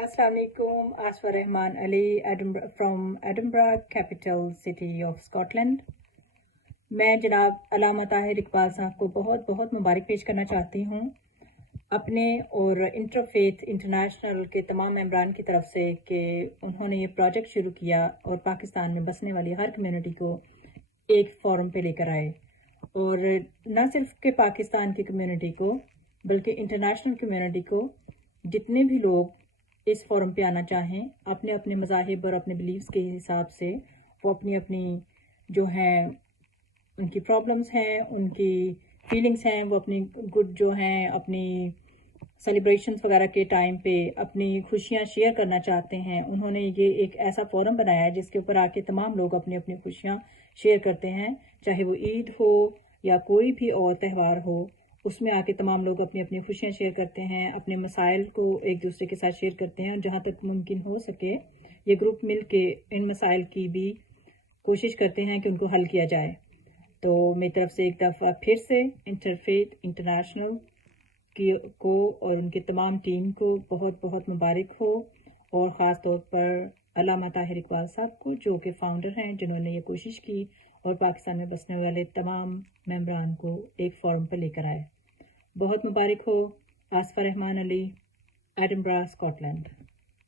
Assalamu alaikum, Asfa Rahman Ali from Edinburgh, capital city of Scotland. मैं जनाब अल्लामा ताहिर इकबाल साहब को बहुत बहुत मुबारक पेश करना चाहती हूँ अपने और इंटरफेथ इंटरनेशनल के तमाम मेंबरान की तरफ से कि उन्होंने ये प्रोजेक्ट शुरू किया और पाकिस्तान में बसने वाली हर कम्युनिटी को एक फोरम पे लेकर आए, और न सिर्फ के पाकिस्तान की कम्युनिटी को बल्कि इंटरनेशनल कम्युनिटी को, जितने भी लोग इस फोरम पे आना चाहें अपने अपने मज़ाहिब और अपने बिलीव्स के हिसाब से, वो अपनी अपनी जो हैं उनकी प्रॉब्लम्स हैं, उनकी फीलिंग्स हैं, वो अपनी गुड जो हैं अपनी सेलिब्रेशंस वगैरह के टाइम पे अपनी खुशियां शेयर करना चाहते हैं। उन्होंने ये एक ऐसा फोरम बनाया है जिसके ऊपर आके तमाम लोग अपनी अपनी खुशियां शेयर करते हैं, चाहे वो ईद हो या कोई भी और त्यौहार हो। उसमें आके तमाम लोग अपनी अपनी खुशियां शेयर करते हैं, अपने मसाइल को एक दूसरे के साथ शेयर करते हैं, और जहाँ तक मुमकिन हो सके ये ग्रुप मिल के इन मसाइल की भी कोशिश करते हैं कि उनको हल किया जाए। तो मेरी तरफ से एक दफ़ा फिर से इंटरफेथ इंटरनेशनल को और उनकी तमाम टीम को बहुत बहुत मुबारक हो, और ख़ास तौर पर अल्लामा ताहिर इकबाल साहब को जो कि फाउंडर हैं, जिन्होंने ये कोशिश की और पाकिस्तान में बसने वाले तमाम मेंबरान को एक फोरम पर लेकर आए। बहुत मुबारक हो। आसफा रहमान अली, एडिनबरा, स्कॉटलैंड।